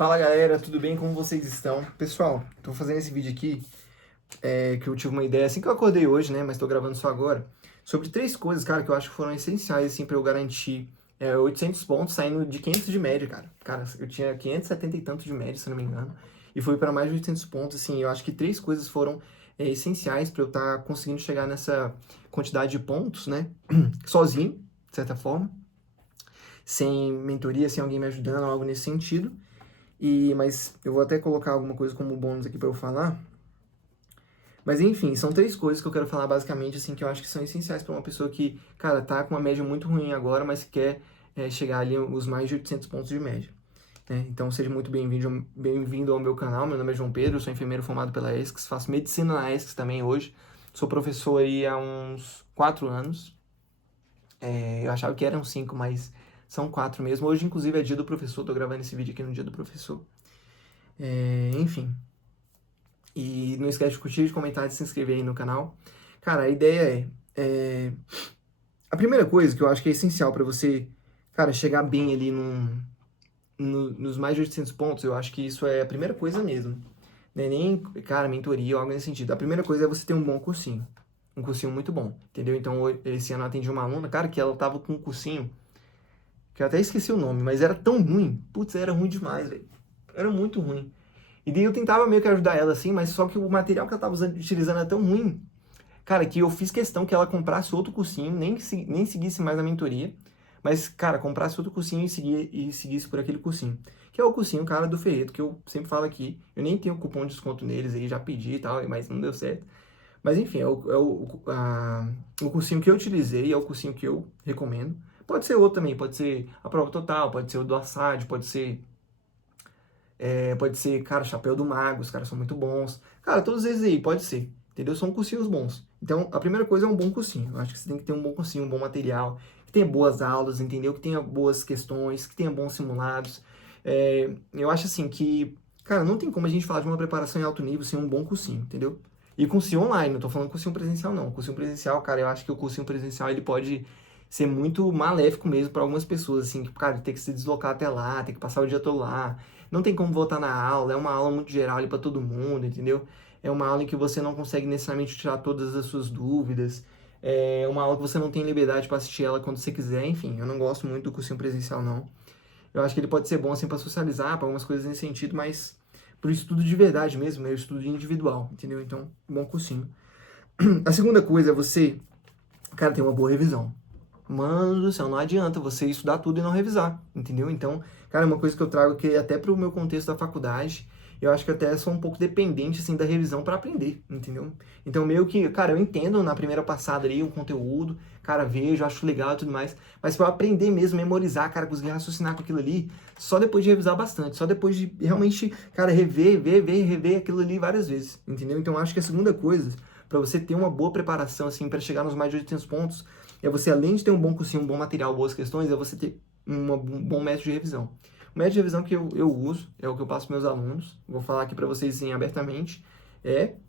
Fala galera, tudo bem? Como vocês estão? Pessoal, tô fazendo esse vídeo aqui, que eu tive uma ideia assim que eu acordei hoje, né? Mas tô gravando só agora, sobre três coisas, cara, que eu acho que foram essenciais, assim, pra eu garantir 800 pontos saindo de 500 de média, cara. Cara, eu tinha 570 e tanto de média, se eu não me engano, e fui para mais de 800 pontos, assim. Eu acho que três coisas foram essenciais pra eu estar conseguindo chegar nessa quantidade de pontos, né? Sozinho, de certa forma, sem mentoria, sem alguém me ajudando, algo nesse sentido. Mas eu vou até colocar alguma coisa como bônus aqui para eu falar. Mas enfim, são três coisas que eu quero falar basicamente, assim, que eu acho que são essenciais para uma pessoa que, cara, tá com uma média muito ruim agora, mas quer chegar ali os mais de 800 pontos de média, né? Então seja muito bem-vindo ao meu canal. Meu nome é João Pedro, sou enfermeiro formado pela ESCS, faço medicina na ESCS também hoje. Sou professor aí há uns 4 anos. Eu achava que eram 5, mas são 4 mesmo. Hoje, inclusive, é dia do professor, tô gravando esse vídeo aqui no dia do professor. Enfim. E não esquece de curtir, de comentar, de se inscrever aí no canal. Cara, a ideia a primeira coisa que eu acho que é essencial para você, cara, chegar bem ali nos mais de 800 pontos, eu acho que isso é a primeira coisa mesmo. Não é nem, cara, mentoria ou algo nesse sentido. A primeira coisa é você ter um bom cursinho. Um cursinho muito bom, entendeu? Então, esse ano eu atendi uma aluna, cara, que ela tava com um cursinho, que eu até esqueci o nome, mas era tão ruim. Putz, era ruim demais, velho. Era muito ruim. E daí eu tentava meio que ajudar ela assim, mas só que o material que ela tava utilizando era tão ruim, cara, que eu fiz questão que ela comprasse outro cursinho, nem seguisse mais a mentoria, mas, cara, comprasse outro cursinho e seguisse por aquele cursinho. Que é o cursinho, cara, do Ferreto, que eu sempre falo aqui. Eu nem tenho cupom de desconto neles aí, já pedi e tal, mas não deu certo. Mas enfim, o cursinho que eu utilizei, é o cursinho que eu recomendo. Pode ser outro também, pode ser a prova total, pode ser o do Assad, pode ser, cara, Chapéu do Mago, os caras são muito bons. Cara, todos esses aí, pode ser, entendeu? São cursinhos bons. Então, a primeira coisa é um bom cursinho. Eu acho que você tem que ter um bom cursinho, um bom material, que tenha boas aulas, entendeu? Que tenha boas questões, que tenha bons simulados. Eu acho assim que, cara, não tem como a gente falar de uma preparação em alto nível sem um bom cursinho, entendeu? E cursinho online, não tô falando cursinho presencial, não. Cursinho presencial, cara, eu acho que o cursinho presencial, ele pode ser muito maléfico mesmo para algumas pessoas, assim, que, cara, tem que se deslocar até lá, tem que passar o dia todo lá, não tem como voltar na aula, é uma aula muito geral ali para todo mundo, entendeu? É uma aula em que você não consegue necessariamente tirar todas as suas dúvidas, é uma aula que você não tem liberdade para assistir ela quando você quiser, enfim, eu não gosto muito do cursinho presencial, não. Eu acho que ele pode ser bom, assim, para socializar, para algumas coisas nesse sentido, mas pro estudo de verdade mesmo, é o estudo individual, entendeu? Então, bom cursinho. A segunda coisa é você, cara, ter uma boa revisão. Mano do céu, não adianta você estudar tudo e não revisar, entendeu? Então, cara, uma coisa que eu trago que até pro meu contexto da faculdade, eu acho que até sou um pouco dependente, assim, da revisão para aprender, entendeu? Então, meio que, cara, eu entendo na primeira passada ali o conteúdo, cara, vejo, acho legal e tudo mais, mas para eu aprender mesmo, memorizar, cara, conseguir raciocinar com aquilo ali, só depois de revisar bastante, só depois de realmente, cara, rever aquilo ali várias vezes, entendeu? Então, eu acho que a segunda coisa, para você ter uma boa preparação, assim, para chegar nos mais de 800 pontos, é você, além de ter um bom cursinho, um bom material, boas questões, é você ter um bom método de revisão. O método de revisão que eu uso, é o que eu passo para meus alunos, vou falar aqui para vocês assim, abertamente,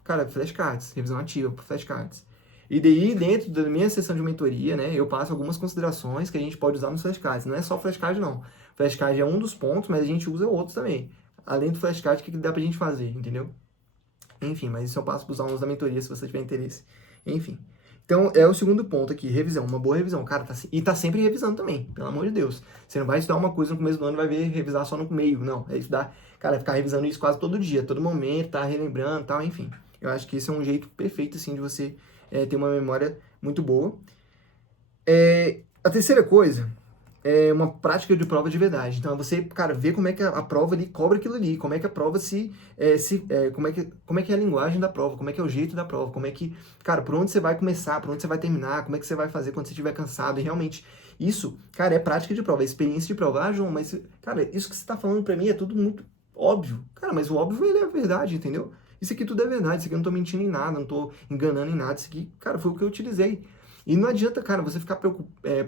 cara, flashcards, revisão ativa por flashcards. E daí, dentro da minha sessão de mentoria, né, eu passo algumas considerações que a gente pode usar nos flashcards. Não é só flashcard, não. Flashcard é um dos pontos, mas a gente usa outros também. Além do flashcard, o que dá pra gente fazer, entendeu? Enfim, mas isso eu passo para os alunos da mentoria, se você tiver interesse. Enfim. Então, é o segundo ponto aqui, revisão, uma boa revisão. Cara, e tá sempre revisando também, pelo amor de Deus. Você não vai estudar uma coisa no começo do ano e vai ver revisar só no meio, não. É estudar, cara, ficar revisando isso quase todo dia, todo momento, tá relembrando, tal, enfim. Eu acho que esse é um jeito perfeito, assim, de você ter uma memória muito boa. A terceira coisa é uma prática de prova de verdade. Então, você, cara, vê como é que a prova ali cobra aquilo ali, como é que a prova como é que é a linguagem da prova, como é que é o jeito da prova, como é que, cara, por onde você vai começar, por onde você vai terminar, como é que você vai fazer quando você estiver cansado, e realmente, isso, cara, é prática de prova, é experiência de prova. Ah, João, mas, cara, isso que você tá falando pra mim é tudo muito óbvio. Cara, mas o óbvio, ele é verdade, entendeu? Isso aqui tudo é verdade, isso aqui eu não tô mentindo em nada, não tô enganando em nada, isso aqui, cara, foi o que eu utilizei. E não adianta, cara, você ficar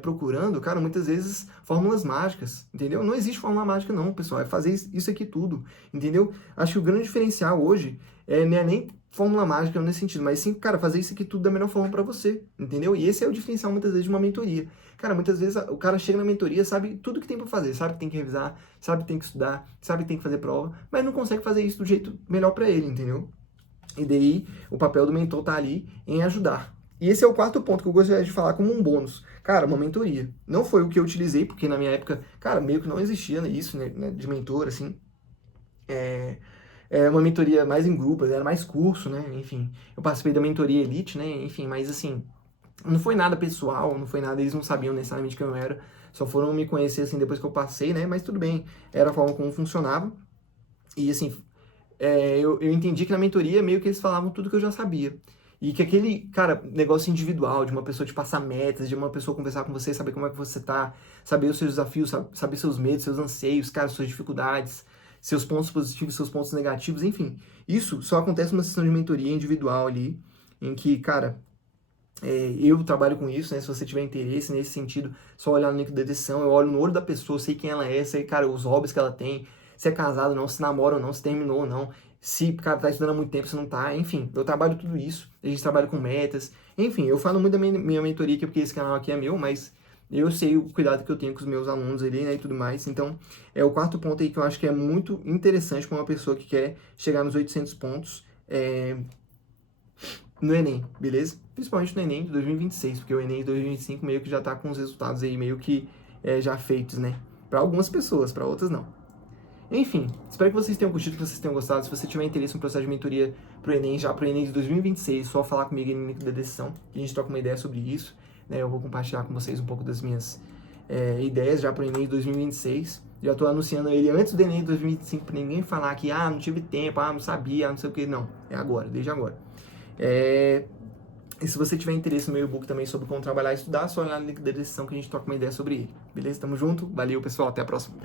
procurando, cara, muitas vezes fórmulas mágicas, entendeu? Não existe fórmula mágica não, pessoal, é fazer isso aqui tudo, entendeu? Acho que o grande diferencial hoje não é nem fórmula mágica nesse sentido, mas sim, cara, fazer isso aqui tudo da melhor forma para você, entendeu? E esse é o diferencial muitas vezes de uma mentoria. Cara, muitas vezes o cara chega na mentoria, sabe tudo que tem para fazer, sabe que tem que revisar, sabe que tem que estudar, sabe que tem que fazer prova, mas não consegue fazer isso do jeito melhor para ele, entendeu? E daí o papel do mentor tá ali em ajudar. E esse é o quarto ponto que eu gostaria de falar como um bônus. Cara, uma mentoria. Não foi o que eu utilizei, porque na minha época, cara, meio que não existia isso, né, de mentor, assim. É uma mentoria mais em grupos, era mais curso, né? Enfim, eu participei da mentoria Elite, né? Enfim, mas assim, não foi nada pessoal, não foi nada, eles não sabiam necessariamente quem eu era, só foram me conhecer assim depois que eu passei, né? Mas tudo bem, era a forma como funcionava. E assim, eu entendi que na mentoria meio que eles falavam tudo que eu já sabia. E que aquele, cara, negócio individual, de uma pessoa te passar metas, de uma pessoa conversar com você, saber como é que você tá, saber os seus desafios, saber seus medos, seus anseios, cara, suas dificuldades, seus pontos positivos, seus pontos negativos, enfim. Isso só acontece numa sessão de mentoria individual ali, em que, cara, eu trabalho com isso, né? Se você tiver interesse nesse sentido, só olhar no link da descrição, eu olho no olho da pessoa, sei quem ela é, sei, cara, os hobbies que ela tem, se é casado ou não, se namora ou não, se terminou ou não, se, cara, tá estudando há muito tempo, se não tá, enfim, eu trabalho tudo isso, a gente trabalha com metas, enfim, eu falo muito da minha mentoria aqui, porque esse canal aqui é meu, mas eu sei o cuidado que eu tenho com os meus alunos ali, né, e tudo mais, então, é o quarto ponto aí que eu acho que é muito interessante para uma pessoa que quer chegar nos 800 pontos, no Enem, beleza? Principalmente no Enem de 2026, porque o Enem de 2025 meio que já tá com os resultados aí meio que já feitos, né? Para algumas pessoas, para outras não. Enfim, espero que vocês tenham curtido, que vocês tenham gostado. Se você tiver interesse no processo de mentoria pro Enem, já pro Enem de 2026, só falar comigo aí no link da descrição, que a gente troca uma ideia sobre isso, né? Eu vou compartilhar com vocês um pouco das minhas ideias já pro Enem de 2026. Já tô anunciando ele antes do Enem de 2025 para ninguém falar que, não tive tempo, não sabia, não sei o que. Não, é agora, desde agora. E se você tiver interesse no meu e-book também sobre como trabalhar e estudar, é só olhar no link da descrição que a gente troca uma ideia sobre ele. Beleza? Tamo junto? Valeu, pessoal. Até a próxima.